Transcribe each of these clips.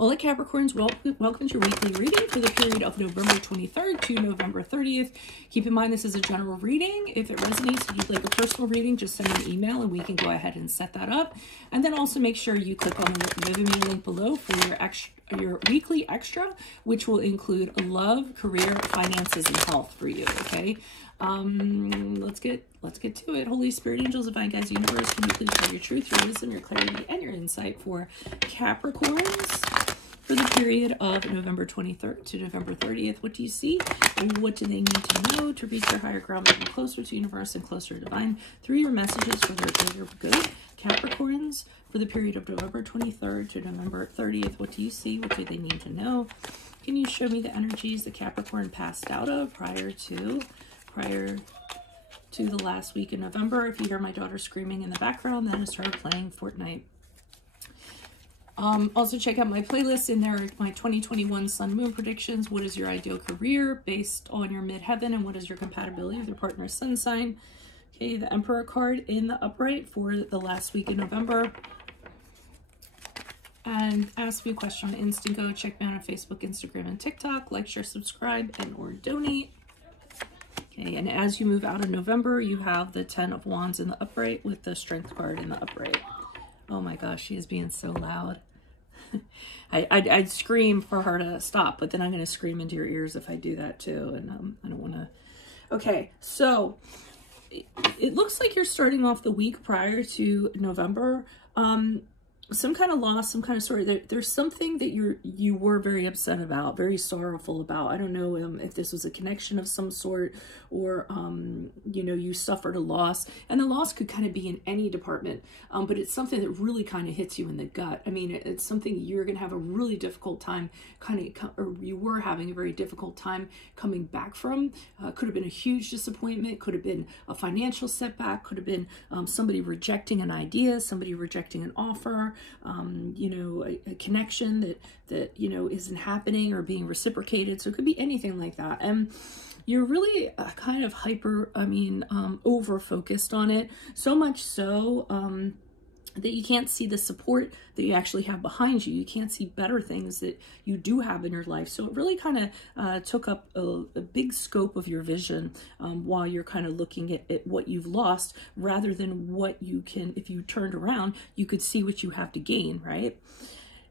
Hola Capricorns, welcome to your weekly reading for the period of November 23rd to November 30th. Keep in mind this is a general reading. If it resonates and you'd like a personal reading, just send me an email and we can go ahead and set that up. And then also make sure you click on the Vimeo link below for your weekly extra, which will include love, career, finances, and health for you, okay? Let's get to it. Holy Spirit, angels, divine guides, universe, can you please share your truth, your wisdom, your clarity, and your insight for Capricorns for the period of November 23rd to November 30th? What do you see? What do they need to know to reach their higher ground, moving closer to universe and closer to divine through your messages for their greater good? Capricorns for the period of November 23rd to November 30th. What do you see? What do they need to know? Can you show me the energies that Capricorn passed out of prior to the last week in November? If you hear my daughter screaming in the background, that is her playing Fortnite. Also check out my playlist in there, my 2021 Sun Moon predictions. What is your ideal career based on your midheaven, and what is your compatibility with your partner's sun sign? Okay, the Emperor card in the upright for the last week in November. And ask me a question on Instant Go. Check me out on Facebook, Instagram, and TikTok. Like, share, subscribe, and or donate. Okay, and as you move out of November, you have the 10 of Wands in the upright with the Strength card in the upright. Oh my gosh, she is being so loud. I'd scream for her to stop, but then I'm going to scream into your ears if I do that too. And I don't want to. Okay, so it looks like you're starting off the week prior to November. Some kind of loss, some kind of story. There's something that you were very upset about, very sorrowful about. I don't know if this was a connection of some sort, or you know, you suffered a loss, and the loss could kind of be in any department, but it's something that really kind of hits you in the gut. I mean, it's something you're gonna have a really difficult time or you were having a very difficult time coming back from. Could have been a huge disappointment, could have been a financial setback, could have been somebody rejecting an idea, somebody rejecting an offer, you know, a connection that you know isn't happening or being reciprocated. So it could be anything like that, and you're really kind of over focused on it, so much so that you can't see the support that you actually have behind you. You can't see better things that you do have in your life. So it really kind of took up a big scope of your vision while you're kind of looking at what you've lost, rather than what you can, if you turned around, you could see what you have to gain, right?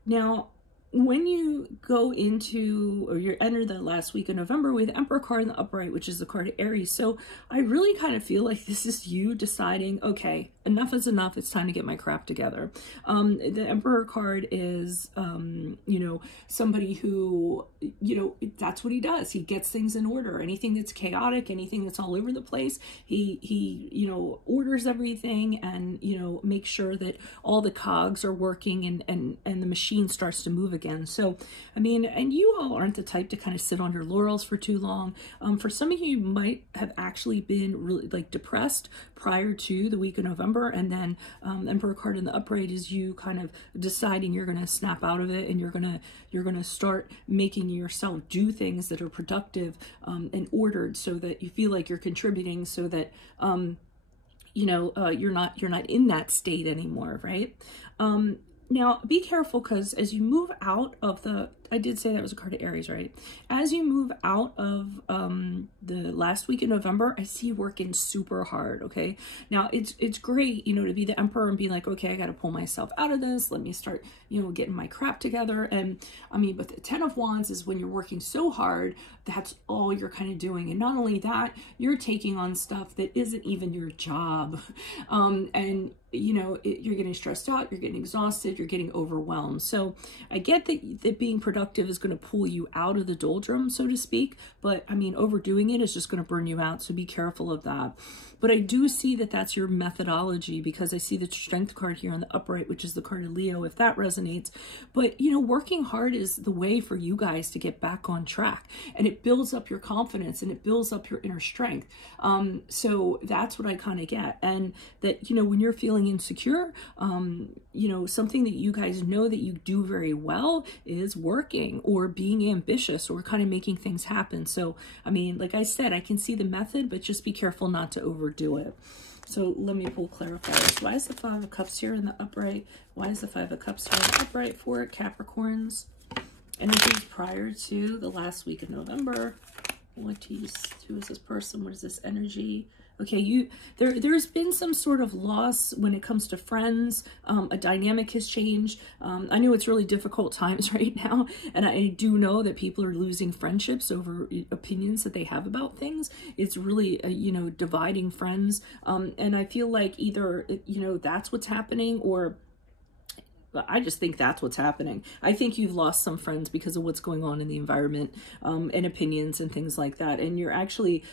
Now, when you go into, or you enter the last week of November with Emperor card in the upright, which is the card of Aries. So I really kind of feel like this is you deciding, okay, enough is enough. It's time to get my crap together. The Emperor card is, you know, somebody who, you know, that's what he does. He gets things in order. Anything that's chaotic, anything that's all over the place, he you know, orders everything and, you know, makes sure that all the cogs are working and the machine starts to move again. So, I mean, and you all aren't the type to kind of sit on your laurels for too long. For some of you might have actually been really like depressed prior to the week of November, and then Emperor card in the upright is you kind of deciding you're going to snap out of it, and you're going to start making yourself do things that are productive and ordered, so that you feel like you're contributing, so that you know, you're not in that state anymore, right? Now, be careful, because as you move out of the, I did say that was a card of Aries, right? As you move out of the last week in November, I see you working super hard, okay? Now, it's great, you know, to be the Emperor and be like, okay, I got to pull myself out of this. Let me start, you know, getting my crap together. And I mean, but the 10 of Wands is when you're working so hard, that's all you're kind of doing. And not only that, you're taking on stuff that isn't even your job. And you know, you're getting stressed out, you're getting exhausted, you're getting overwhelmed. So I get that being productive is going to pull you out of the doldrum, so to speak, but I mean, overdoing it is just going to burn you out. So be careful of that. But I do see that that's your methodology, because I see the Strength card here on the upright, which is the card of Leo, if that resonates. But, you know, working hard is the way for you guys to get back on track, and it builds up your confidence and it builds up your inner strength. So that's what I kind of get. And that, you know, when you're feeling insecure, you know, something that you guys know that you do very well is working or being ambitious or kind of making things happen. So, I mean, like I said, I can see the method, but just be careful not to overdo it. So let me pull clarifiers. Why is the Five of Cups here in the upright? Why is the Five of Cups here in the upright for Capricorns? Energies prior to the last week of November. Who is this person? What is this energy? Okay, there's been some sort of loss when it comes to friends. A dynamic has changed. I know it's really difficult times right now, and I do know that people are losing friendships over opinions that they have about things. It's really, you know, dividing friends. And I feel like either, you know, that's what's happening, or I just think that's what's happening. I think you've lost some friends because of what's going on in the environment, and opinions and things like that. And you're actually,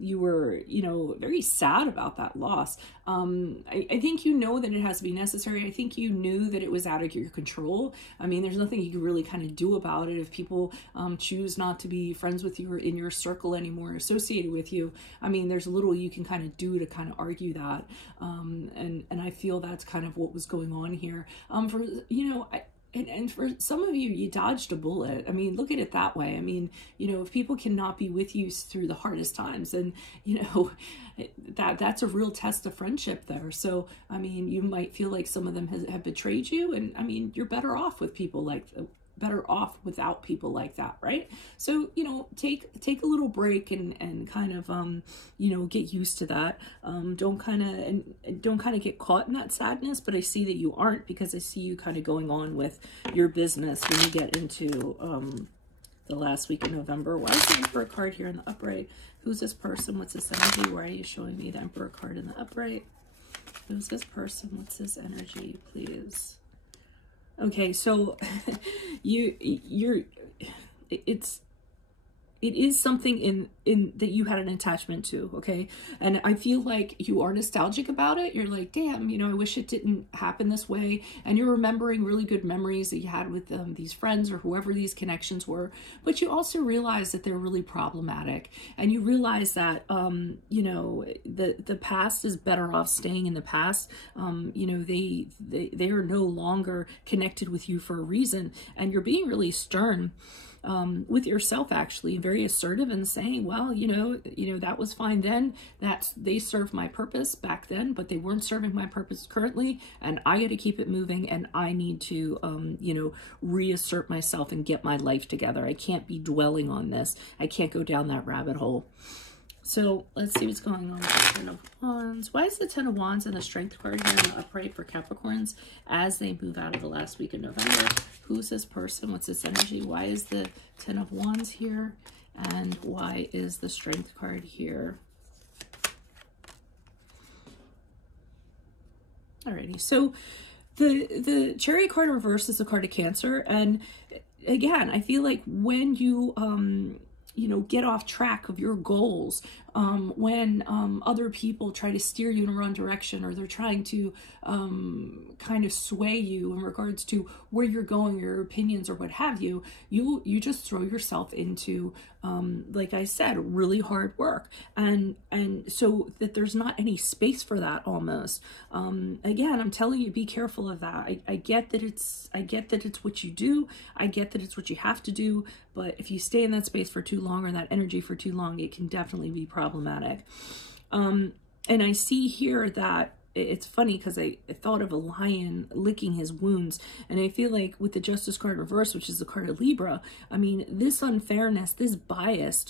you were, you know, very sad about that loss. I think you know that it has to be necessary. I think you knew that it was out of your control. I mean, there's nothing you can really kind of do about it if people choose not to be friends with you or in your circle anymore, associated with you. I mean, there's little you can kind of do to kind of argue that. And I feel that's kind of what was going on here. For, you know, and for some of you, you dodged a bullet. I mean, look at it that way. I mean, you know, if people cannot be with you through the hardest times, then, you know, that's a real test of friendship there. So, I mean, you might feel like some of them have betrayed you, and I mean, you're better off with people like, better off without people like that, right? So, you know, take a little break and kind of, you know, get used to that. Don't kind of get caught in that sadness, but I see that you aren't, because I see you kind of going on with your business when you get into the last week of November. Why is the Emperor card here in the upright? Who's this person? What's this energy? Why are you showing me the Emperor card in the upright? Who's this person? What's this energy, please? Okay, so it is something in that you had an attachment to, okay? And I feel like you are nostalgic about it. You're like, damn, you know, I wish it didn't happen this way. And you're remembering really good memories that you had with these friends or whoever these connections were. But you also realize that they're really problematic. And you realize that, you know, the past is better off staying in the past. You know, they are no longer connected with you for a reason. And you're being really stern with yourself, actually, very assertive, and saying, well, you know, that was fine then. They served my purpose back then, but they weren't serving my purpose currently, and I got to keep it moving, and I need to, you know, reassert myself and get my life together. I can't be dwelling on this. I can't go down that rabbit hole. So let's see what's going on with the Ten of Wands. Why is the Ten of Wands and the Strength card here in the upright for Capricorns as they move out of the last week of November? Who's this person? What's this energy? Why is the Ten of Wands here? And why is the Strength card here? Alrighty, so the Chariot card in reverse is the card of Cancer. And again, I feel like when you you know, get off track of your goals, when other people try to steer you in a wrong direction, or they're trying to kind of sway you in regards to where you're going, your opinions, or what have you, you just throw yourself into, like I said, really hard work, and so that there's not any space for that almost. Again, I'm telling you, be careful of that. I get that it's what you do. I get that it's what you have to do. But if you stay in that space for too long, or that energy for too long, it can definitely be problematic. And I see here that it's funny, because I thought of a lion licking his wounds, and I feel like with the Justice card reverse, which is the card of Libra, I mean, this unfairness, this bias,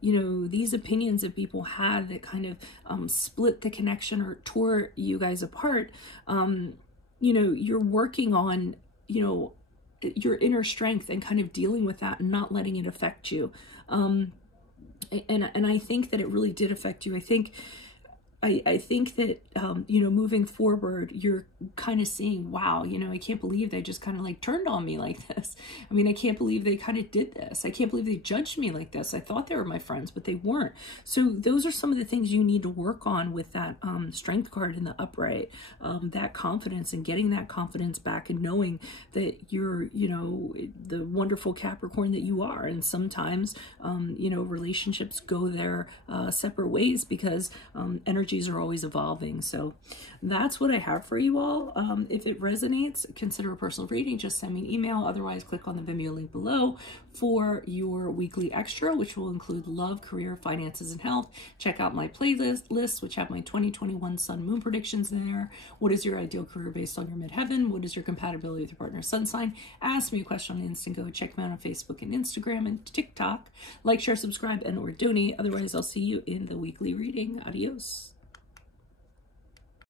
you know, these opinions that people had that kind of split the connection or tore you guys apart, you know, you're working on, you know, your inner strength and kind of dealing with that and not letting it affect you. And I think that it really did affect you. I think that, you know, moving forward, you're kind of seeing, wow, you know, I can't believe they just kind of like turned on me like this. I mean, I can't believe they kind of did this. I can't believe they judged me like this. I thought they were my friends, but they weren't. So those are some of the things you need to work on with that Strength card in the upright, that confidence, and getting that confidence back, and knowing that you're, you know, the wonderful Capricorn that you are. And sometimes, you know, relationships go their separate ways because energy energies are always evolving. So that's what I have for you all. If it resonates, consider a personal reading. Just send me an email. Otherwise, click on the Vimeo link below for your weekly extra, which will include love, career, finances, and health. Check out my playlists, which have my 2021 Sun Moon predictions in there. What is your ideal career based on your midheaven? What is your compatibility with your partner's sun sign? Ask me a question on Instant Go. Check me out on Facebook and Instagram and TikTok. Like, share, subscribe, and or donate. Otherwise, I'll see you in the weekly reading. Adios.